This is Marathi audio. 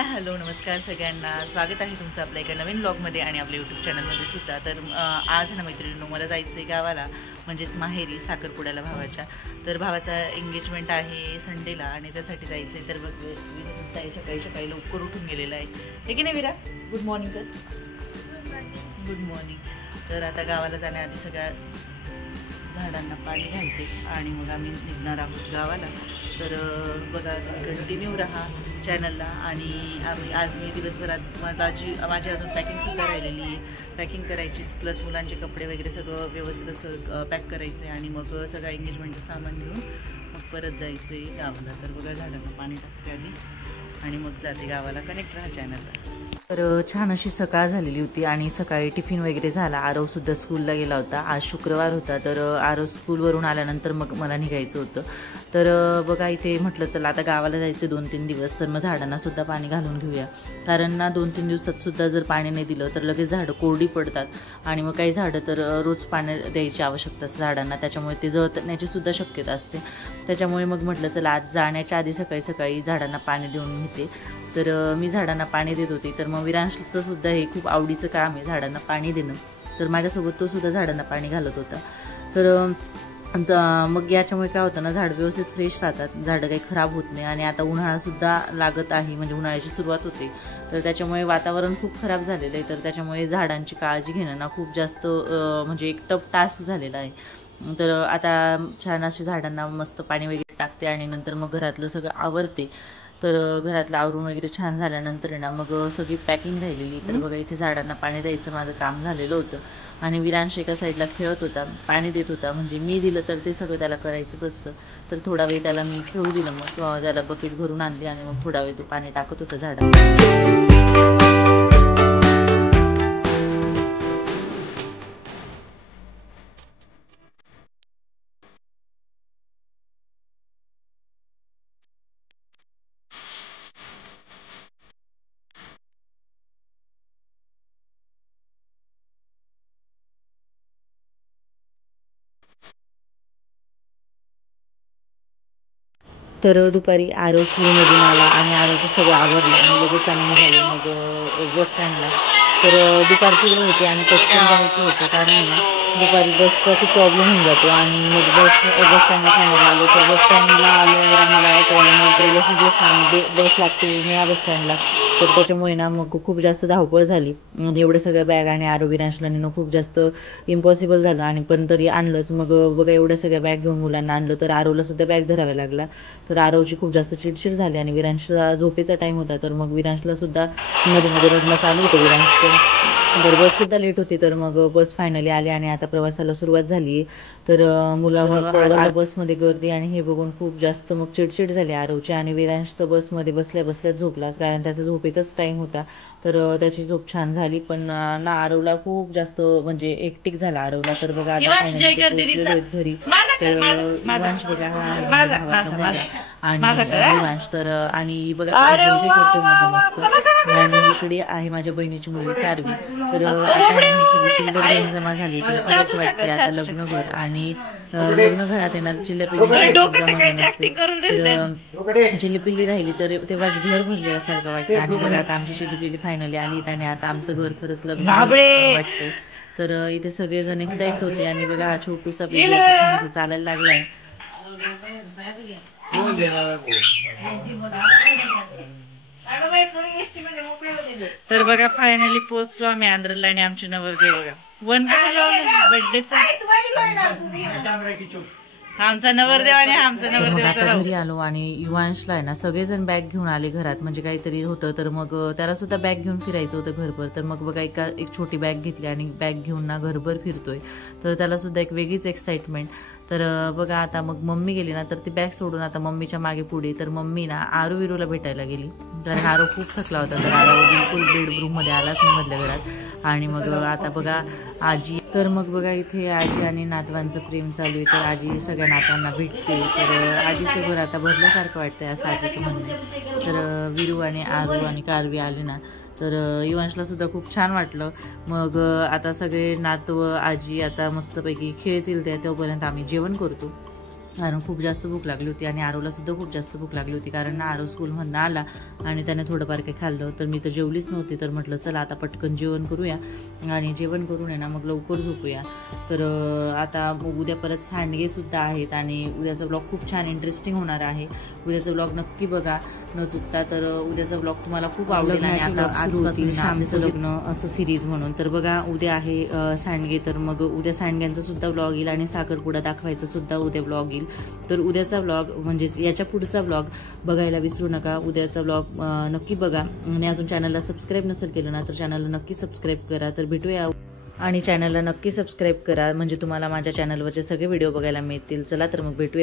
हाय हॅलो नमस्कार सगळ्यांना, स्वागत आहे तुमचं आपल्या एका नवीन ब्लॉगमध्ये आणि आपल्या यूट्यूब चॅनलमध्ये सुद्धा। तर आज ना मैत्रिणींनो, मला जायचं आहे गावाला, म्हणजेच माहेरी साखरपुड्याला भावाच्या। तर भावाचा एंगेजमेंट आहे संडेला आणि त्यासाठी जायचं आहे। तर बघ विरा सुद्धा सकाळी सकाळी लवकर उठून गेलेला आहे की नाही विरा? गुड मॉर्निंग कर। Good morning. तर आता गावाला जाण्याआधी सगळ्या झाडांना पाणी घालते आणि मग आम्ही निघणार आहोत गावाला। तर बघा तुम्ही कंटिन्यू राहा चॅनलला। आणि आज मी दिवसभरात माझी अजून पॅकिंगसुद्धा राहिलेली आहे, पॅकिंग करायची, प्लस मुलांचे कपडे वगैरे सगळं व्यवस्थित असं पॅक करायचं आहे आणि मग सगळं एंगेजमेंटचं सामान घेऊन मग परत जायचं आहे गावाला। तर बघा झाडांना पाणी टाकते आधी आणि मग जाते गावाला। कनेक्ट राहा चॅनलला। तर छान अशी सकाळ झालेली होती आणि सकाळी टिफिन वगैरे झाला। आरवसुद्धा स्कूलला गेला होता, आज शुक्रवार होता। तर आरव स्कूलवरून आल्यानंतर मग मला निघायचं होतं। तर बघा इथे म्हटलं चला आता गावाला जायचं 2-3 दिवस, तर मग झाडांना सुद्धा पाणी घालून घेऊया। कारण ना 2-3 दिवसात सुद्धा जर पाणी नाही दिलं तर लगेच झाडं कोरडी पडतात आणि मग काही झाडं तर रोज पाणी द्यायची आवश्यकता असते झाडांना, त्याच्यामुळे ते जळण्याची सुद्धा शक्यता असते। त्याच्यामुळे मग म्हटलं चला आज जाण्याच्या आधी सकाळी सकाळी झाडांना पाणी देऊन घेते। तर मी झाडांना पाणी देत होती। तर मग विरांशचं सुद्धा हे खूप आवडीचं काम आहे झाडांना पाणी देणं। तर माझ्यासोबत तो सुद्धा झाडांना पाणी घालत होता। तर मग याच्यामुळे काय होतं ना, झाड व्यवस्थित फ्रेश राहतात, झाडं काही खराब होत नाही। आणि आता उन्हाळासुद्धा लागत आहे, म्हणजे उन्हाळ्याची सुरुवात होते, तर त्याच्यामुळे वातावरण खूप खराब झालेलं आहे। तर त्याच्यामुळे झाडांची काळजी घेणं ना खूप जास्त म्हणजे एक टफ टास्क झालेला आहे। तर आता छान अशी झाडांना मस्त पाणी वगैरे टाकते आणि नंतर मग घरातलं सगळं आवरते। तर घरातलं आवरून वगैरे छान झाल्यानंतर ना मग सगळी पॅकिंग राहिलेली। तर बघा इथे झाडांना पाणी द्यायचं माझं काम झालेलं होतं आणि विरांश एका साईडला खेळत होता, पाणी देत होता। म्हणजे मी दिलं तर ते सगळं त्याला करायचंच असतं। तर थोडा वेळ त्याला मी खेळू दिलं, मग त्याला बकेट भरून आणली आणि मग थोडा वेळ तो पाणी टाकत होता झाडांना। तर दुपारी आरव स्कूलमधून आला आणि आरवचं सगळं आवडलं आणि लगेच आम्ही निघालो मग बस स्टँडला। तर दुपारची वेळ होती आणि पटकन जायचं होतं, कारण दुपारी बसचा खूप प्रॉब्लेम होऊन जातो। आणि मग बस स्टँडला समोर आलो, तर बस स्टँडला आल्यावर आम्हाला बस लागते नया बस स्टँडला। तर त्याच्यामुळे ना मग खूप जास्त धावपळ झाली। एवढ्या सगळ्या बॅग आणि आरव विरांशला नेणं खूप जास्त इम्पॉसिबल झालं आणि पण तरी आणलंच। मग बघा एवढ्या सगळ्या बॅग घेऊन मुलांना आणलं, तर आरवला सुद्धा बॅग धरावा लागला। तर आरवची खूप जास्त चिडचिड झाली आणि विरांशला झोपेचा टाईम होता, तर मग विरांशला सुद्धा मध्ये मध्ये रडणं चालू होतं विरांशचं। तर बससुद्धा लेट होती, तर मग बस फायनली आली आणि आता प्रवासाला सुरुवात झाली। तर मुलाला बसमध्ये गर्दी आणि हे बघून खूप जास्त मग चिडचिड झाली आरवची। आणि विरांश तर बसमध्ये बसल्या बसल्याच झोपला, कारण त्याचा झोपेचाच टाईम होता। तर त्याची झोप छान झाली, पण ना आरवला खूप जास्त म्हणजे एकटिक झाला आरवला। तर बघा आता घरी तर विरांश बघा आणि विरांश तर आणि बघा आणि इकडे आहे माझ्या बहिणीची मुलगी कारवी। तर आता चिल्लर घेऊन जमा झाली, तर खरंच वाटते आता लग्न घर आणि लग्न घरात येणार चिल्लपिल्ली तर चिल्लीपिल्ली राहिली तर तेव्हाच घर भरल्यासारखं वाटतं। आणि बघा आता आमची चिल्लीपिल्ली फायनली आली आणि आता आमचं घर खरंच लग्न वाटतंय। तर इथे सगळेजण एक्साइट होते आणि बघा हा छोटूसा पिल्लू छान असं चालायला लागलाय। तर बघा फायनली पोहोचलो आम्ही आंध्रला आणि आमचे नवरदेव बघा बर्थडेचा आमचा नवरदेव आणि आमचा नवरदेव घरी आलो आणि युवांशला आहे ना सगळेजण बॅग घेऊन आले घरात, म्हणजे काहीतरी होतं तर मग त्याला सुद्धा बॅग घेऊन फिरायचं होतं घरभर। तर मग बघा एक छोटी बॅग घेतली आणि बॅग घेऊन ना घरभर फिरतोय, तर त्याला सुद्धा एक वेगळीच एक्साइटमेंट। तर बघा आता मग मम्मी गेली ना, तर ती बॅग सोडून आता मम्मीच्या मागे पुढे, तर मम्मी ना आरू विरूला भेटायला गेली, कारण आरू खूप थकला होता। तर आरू बिलकुल बेडरूममध्ये आलाच नाही मधल्या घरात। आणि मग आता बघा आजी, तर मग बघा इथे आजी आणि नातवांचं प्रेम चालू आहे। तर आजी सगळ्या नातवांना भेटते, तर आजीचं घर आता भरल्यासारखं वाटतंय असं आजीचं म्हणणं। तर विरू आणि आरू आणि कारवी आले ना, तर युवांशला सुद्धा खूप छान वाटलं। मग आता सगळे नातव आजी आता मस्तपैकी खेळतील, तोपर्यंत आम्ही जेवण करतो। कारण खूप जास्त भूक लागली होती आणि आरोला सुद्धा खूप जास्त भूक लागली होती, कारण ना आरो स्कूलमधून आला आणि त्याने थोडंफार काही खाल्लं. तर मी तर जेवलीच नव्हती, तर म्हटलं चला आता पटकन जेवण करूया आणि जेवण करून आहे ना मग लवकर झोपूया. तर आता उद्या परत सांडगेसुद्धा आहेत आणि उद्याचा ब्लॉग खूप छान इंटरेस्टिंग होणार आहे. उद्याचा ब्लॉग नक्की बघा न चुकता. तर उद्याचा ब्लॉग तुम्हाला खूप आवडेल आणि आता आजपासून आमचं लग्न असं सिरीज म्हणून. तर बघा उद्या आहे सांडगे, तर मग उद्या सांडग्यांचा सुद्धा ब्लॉग येईल आणि साखरपुडा दाखवायचा सुद्धा उद्या ब्लॉग येईल. तर उद्याचा ब्लॉग म्हणजे याच्या पुढचा ब्लॉग बघायला विसरू नका. उद्याचा ब्लॉग नक्की बघा आणि अजून चॅनलला सबस्क्राईब नसेल केलं ना तर चॅनलला नक्की सबस्क्राईब करा. तर भेटूया आणि चॅनलला नक्की सबस्क्राईब करा म्हणजे तुम्हाला माझ्या चॅनलवरचे सगळे व्हिडिओ बघायला मिळतील. चला तर मग भेटूया.